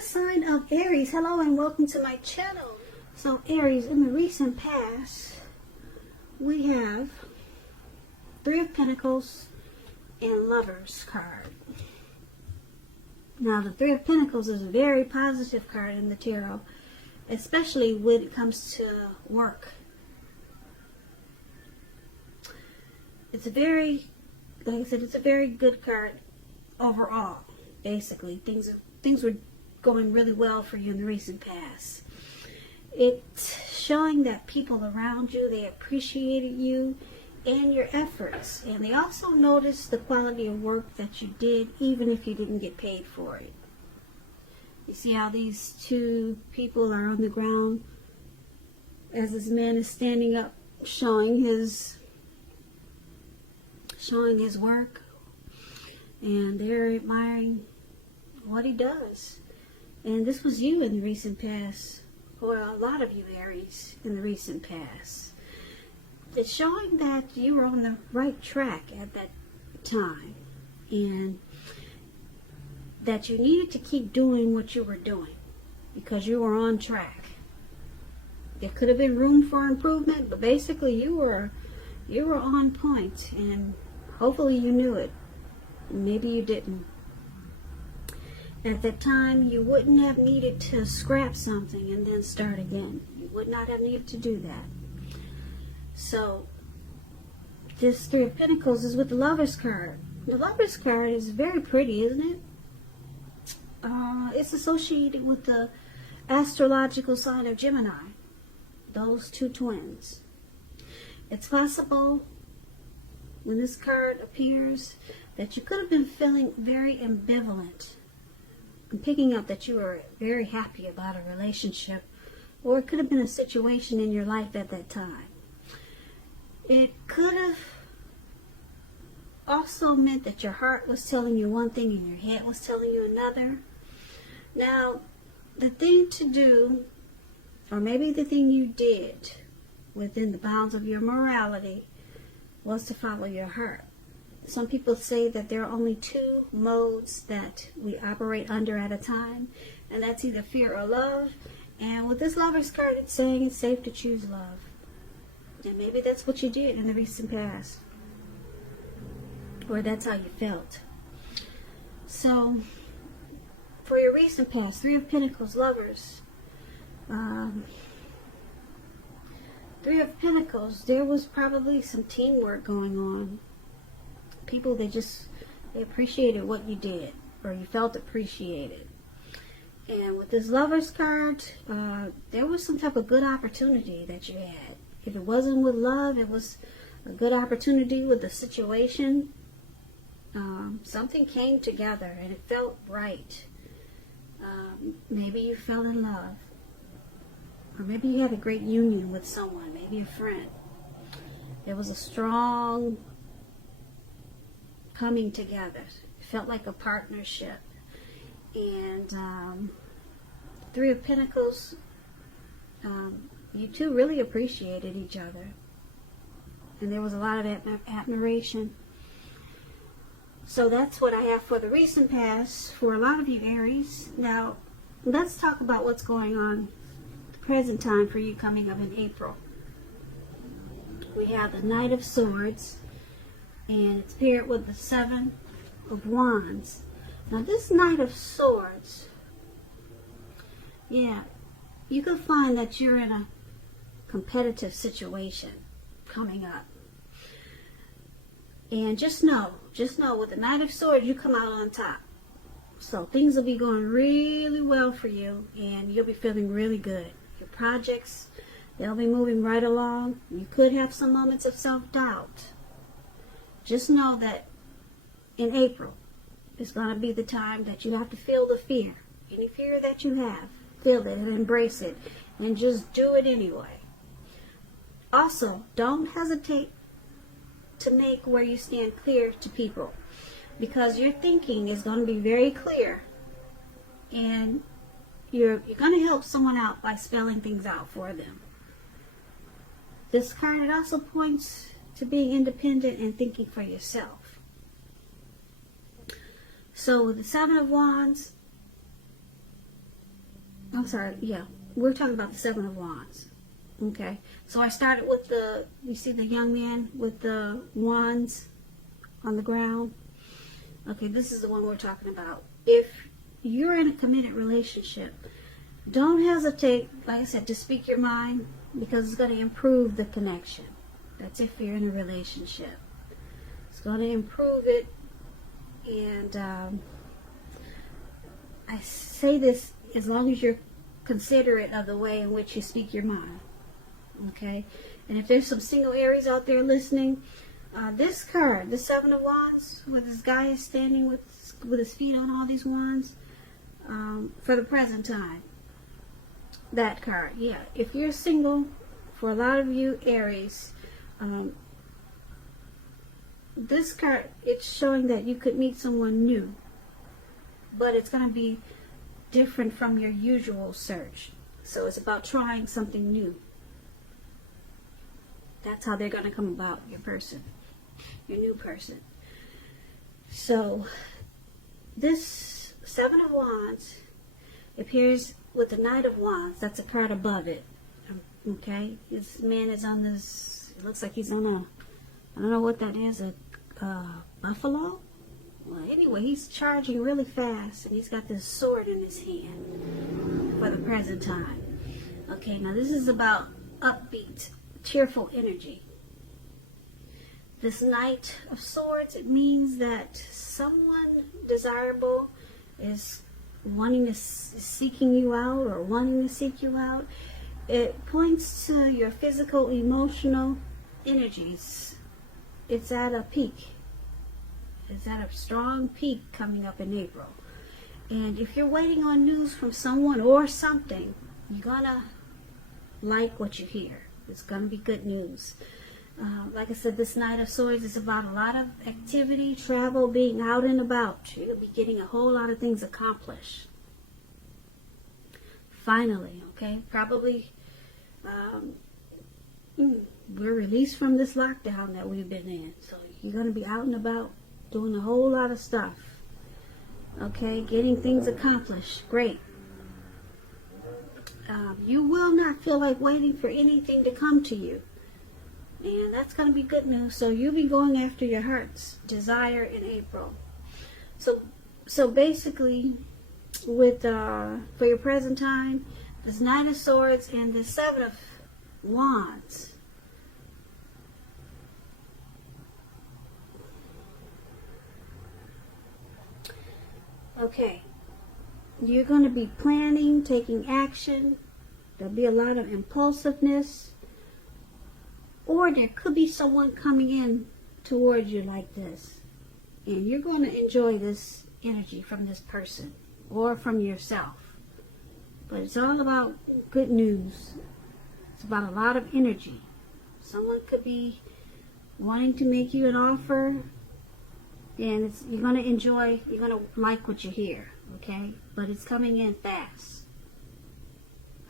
the sign of Aries. Hello and welcome to my channel. So Aries, in the recent past, we have Three of Pentacles and Lovers card. Now the Three of Pentacles is a very positive card in the tarot, especially when it comes to work. It's a very, like I said, it's a very good card overall. Basically, things were going really well for you in the recent past. It's showing that people around you, they appreciated you and your efforts, and they also noticed the quality of work that you did, even if you didn't get paid for it. You see how these two people are on the ground as this man is standing up, showing his work, and they're admiring what he does. And this was you in the recent past, or a lot of you Aries in the recent past. It's showing that you were on the right track at that time, and that you needed to keep doing what you were doing because you were on track. There could have been room for improvement, but basically you were on point, and hopefully you knew it. Maybe you didn't. At that time, you wouldn't have needed to scrap something and then start again. You would not have needed to do that. So, this Three of Pentacles is with the Lover's card. The Lover's card is very pretty, isn't it? It's associated with the astrological sign of Gemini. Those two twins. It's possible when this card appears that you could have been feeling very ambivalent. I'm picking up that you were very happy about a relationship, or it could have been a situation in your life at that time. It could have also meant that your heart was telling you one thing and your head was telling you another. Now, the thing to do, or maybe the thing you did within the bounds of your morality, was to follow your heart. Some people say that there are only two modes that we operate under at a time, and that's either fear or love. And with this Lover's card, it's saying it's safe to choose love. And maybe that's what you did in the recent past, or that's how you felt. So, for your recent past, Three of Pentacles, Lovers, Three of Pentacles, there was probably some teamwork going on. People, they appreciated what you did, or you felt appreciated. And with this Lover's card, there was some type of good opportunity that you had. If it wasn't with love, it was a good opportunity with the situation. Something came together and it felt right. Maybe you fell in love, or maybe you had a great union with someone, maybe a friend. There was a strong coming together. It felt like a partnership. And Three of Pentacles, you two really appreciated each other, and there was a lot of admiration. So that's what I have for the recent past for a lot of you Aries. Now let's talk about what's going on the present time for you coming up in April. We have the Knight of Swords, and it's paired with the Seven of Wands. Now this Knight of Swords, yeah, you could find that you're in a competitive situation coming up. And just know with the Knight of Swords, you come out on top. So things will be going really well for you, and you'll be feeling really good. Your projects, they'll be moving right along. You could have some moments of self-doubt. Just know that in April is going to be the time that you have to feel the fear. Any fear that you have, feel it and embrace it, and just do it anyway. Also, don't hesitate to make where you stand clear to people, because your thinking is going to be very clear, and you're going to help someone out by spelling things out for them. This card, it also points to being independent and thinking for yourself. So with the Seven of Wands, I'm sorry, yeah. We're talking about the Seven of Wands. Okay. So I started with you see the young man with the wands on the ground? Okay, this is the one we're talking about. If you're in a committed relationship, don't hesitate, like I said, to speak your mind, because it's going to improve the connection. That's if you're in a relationship. It's going to improve it. And I say this as long as you're considerate of the way in which you speak your mind. Okay? And if there's some single Aries out there listening, this card, the Seven of Wands, where this guy is standing with his feet on all these wands, for the present time. That card, yeah. If you're single, for a lot of you Aries, this card, it's showing that you could meet someone new, but it's going to be different from your usual search. So it's about trying something new. That's how they're going to come about, your person, your new person. So this Seven of Wands appears with the Knight of Wands. That's a card above it. Okay, this man is on this, it looks like he's on a, I don't know what that is, a buffalo? Well, anyway, he's charging really fast, and he's got this sword in his hand for the present time. Okay, now this is about upbeat, cheerful energy. This Knight of Swords, it means that someone desirable is seeking you out, or wanting to seek you out. It points to your physical, emotional energies. It's at a peak. It's at a strong peak coming up in April. And if you're waiting on news from someone or something, you're gonna like what you hear. It's gonna be good news. Like I said, this Knight of Swords is about a lot of activity, travel, being out and about. You'll be getting a whole lot of things accomplished. Finally, okay? Probably we're released from this lockdown that we've been in. So you're going to be out and about doing a whole lot of stuff. Okay? Getting things accomplished. Great. You will not feel like waiting for anything to come to you. And that's going to be good news. So you'll be going after your heart's desire in April. So basically, with for your present time, this Knight of Swords and the Seven of Wands. Okay. You're going to be planning, taking action. There'll be a lot of impulsiveness. Or there could be someone coming in towards you like this. And you're going to enjoy this energy from this person or from yourself. But it's all about good news. It's about a lot of energy. Someone could be wanting to make you an offer. And you're going to enjoy, you're going to like what you hear. Okay? But it's coming in fast.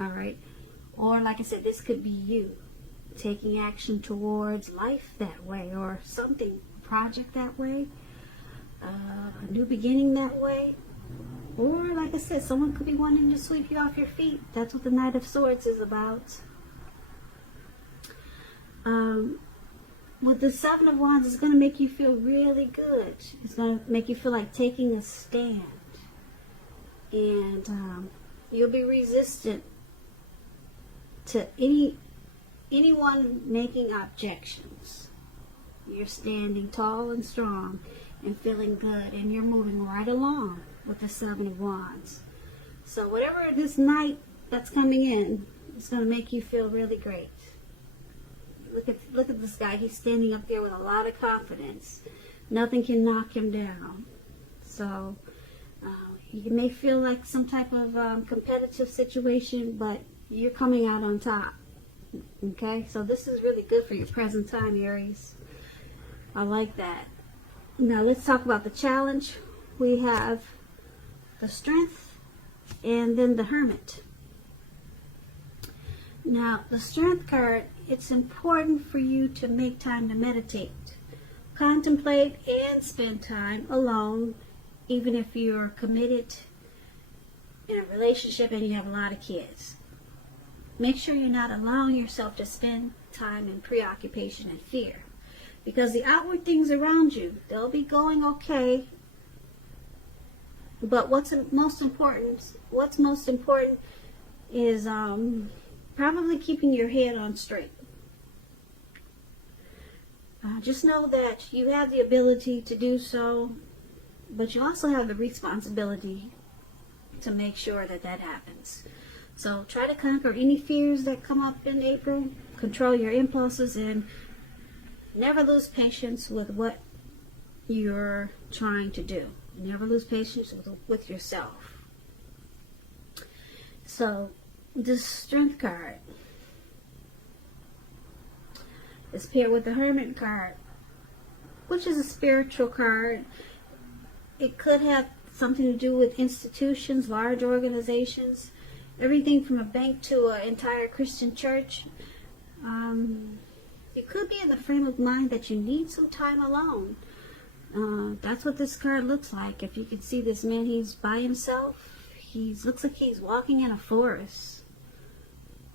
Alright? Or like I said, this could be you taking action towards life that way, or something, project that way, a new beginning that way. Or like I said, someone could be wanting to sweep you off your feet. That's what the Knight of Swords is about. With the Seven of Wands, it's going to make you feel really good. It's going to make you feel like taking a stand. And you'll be resistant to anyone making objections. You're standing tall and strong and feeling good, and you're moving right along with the Seven of Wands. So whatever this night that's coming in, it's going to make you feel really great. Look at this guy. He's standing up there with a lot of confidence. Nothing can knock him down. So you may feel like some type of competitive situation, but you're coming out on top. Okay, so this is really good for your present time, Aries. I like that. Now let's talk about the challenge. We have the Strength and then the Hermit. Now the Strength card, it's important for you to make time to meditate, contemplate, and spend time alone, even if you're committed in a relationship and you have a lot of kids. Make sure you're not allowing yourself to spend time in preoccupation and fear. Because the outward things around you, they'll be going okay. But what's most important is probably keeping your head on straight. Just know that you have the ability to do so, but you also have the responsibility to make sure that that happens. So try to conquer any fears that come up in April, control your impulses, and never lose patience with what you're trying to do. Never lose patience with yourself. So, the Strength card is paired with the Hermit card, which is a spiritual card. It could have something to do with institutions, large organizations, everything from a bank to an entire Christian church. You could be in the frame of mind that you need some time alone. That's what this card looks like. If you can see this man, he's by himself. Looks like he's walking in a forest.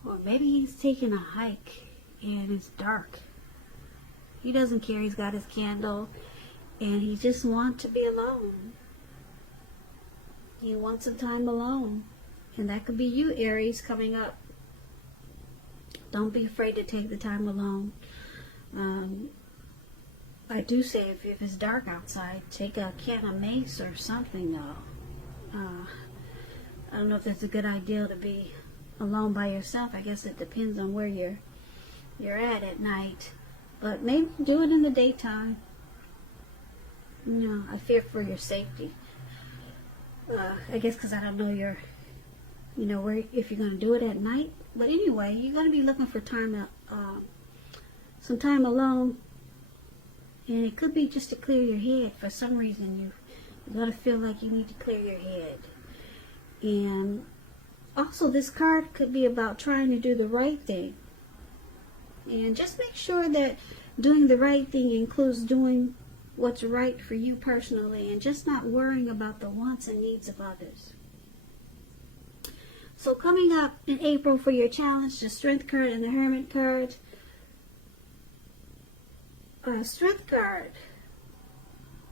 Or maybe he's taking a hike and it's dark. He doesn't care. He's got his candle and he just wants to be alone. He wants some time alone. And that could be you, Aries, coming up. Don't be afraid to take the time alone. I do say if it's dark outside, take a can of mace or something though. I don't know if that's a good idea to be alone by yourself. I guess it depends on where you're at night. But maybe do it in the daytime. I fear for your safety. I guess because I don't know where, if you're going to do it at night. But anyway, you're going to be looking for some time alone. And it could be just to clear your head. For some reason, you're going to feel like you need to clear your head. And also, this card could be about trying to do the right thing. And just make sure that doing the right thing includes doing what's right for you personally and just not worrying about the wants and needs of others. So coming up in April for your challenge, the Strength card and the Hermit card. Strength card,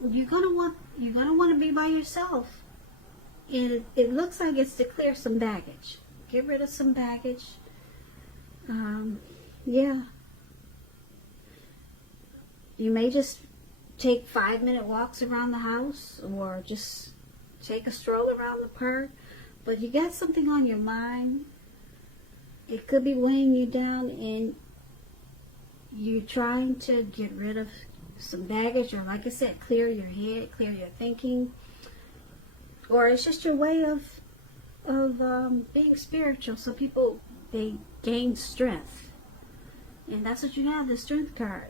you're gonna want to be by yourself, and it looks like it's to clear some baggage, get rid of some baggage. Yeah, you may just take 5-minute walks around the house, or just take a stroll around the park. But you got something on your mind. It could be weighing you down, and you're trying to get rid of some baggage, or like I said, clear your head, clear your thinking, or it's just your way of being spiritual. So people, they gain strength, and that's what you have, the Strength card.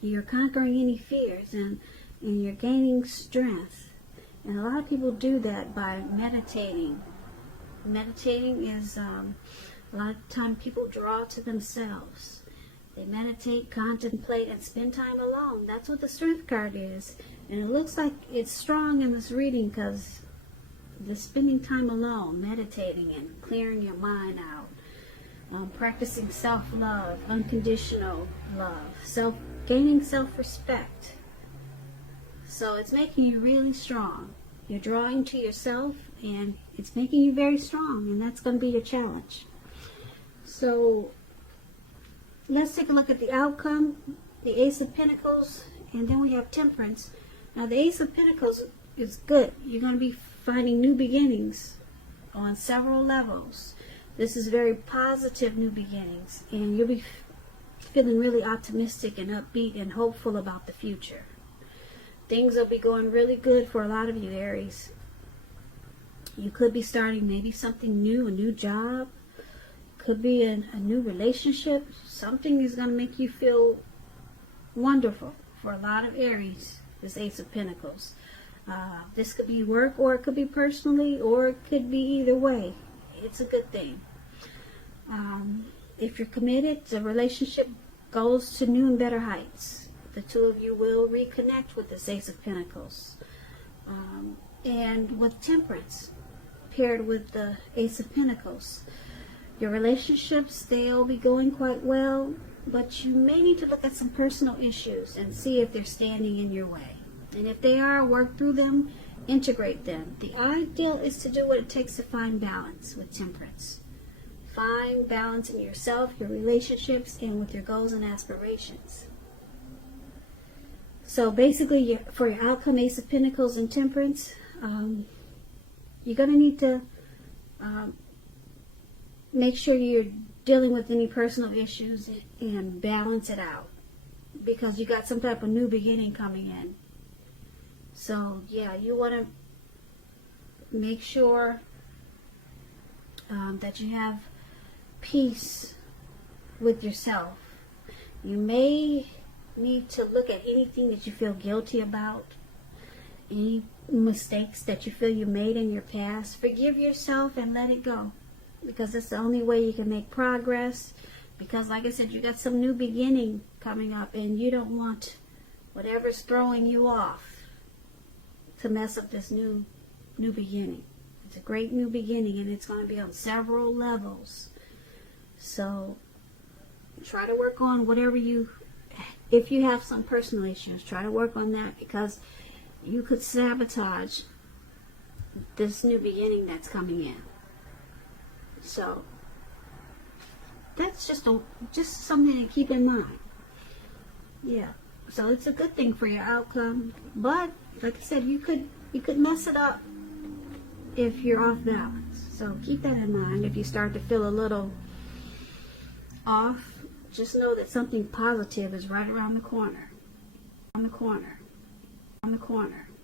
You're conquering any fears, and you're gaining strength. And a lot of people do that by meditating. Meditating is a lot of time people draw to themselves. They meditate, contemplate, and spend time alone. That's what the Strength card is. And it looks like it's strong in this reading because the spending time alone, meditating and clearing your mind out, practicing self-love, unconditional love, gaining self-respect. So it's making you really strong. You're drawing to yourself, and it's making you very strong, and that's going to be your challenge. So let's take a look at the outcome, the Ace of Pentacles, and then we have Temperance. Now the Ace of Pentacles is good. You're going to be finding new beginnings on several levels. This is very positive new beginnings, and you'll be feeling really optimistic and upbeat and hopeful about the future. Things will be going really good for a lot of you, Aries. You could be starting maybe something new, a new job. Could be a new relationship. Something is going to make you feel wonderful for a lot of Aries, this Ace of Pentacles. This could be work, or it could be personally, or it could be either way. It's a good thing. If you're committed, the relationship goes to new and better heights. The two of you will reconnect with this Ace of Pentacles. and with Temperance paired with the Ace of Pentacles. Your relationships, they'll be going quite well, but you may need to look at some personal issues and see if they're standing in your way. And if they are, work through them, integrate them. The ideal is to do what it takes to find balance with Temperance. Find balance in yourself, your relationships, and with your goals and aspirations. So basically, for your outcome, Ace of Pentacles and Temperance, you're going to need to make sure you're dealing with any personal issues and balance it out, because you got some type of new beginning coming in. So yeah, you want to make sure that you have peace with yourself. You may need to look at anything that you feel guilty about, any mistakes that you feel you made in your past. Forgive yourself and let it go, because it's the only way you can make progress. Because like I said, you got some new beginning coming up, and you don't want whatever's throwing you off to mess up this new beginning. It's a great new beginning, and it's going to be on several levels. So try to work on whatever if you have some personal issues, try to work on that, because you could sabotage this new beginning that's coming in. So that's just something to keep in mind. Yeah. So it's a good thing for your outcome, but like I said, you could mess it up if you're off balance. So keep that in mind. If you start to feel a little off, just know that something positive is right around the corner. On the corner.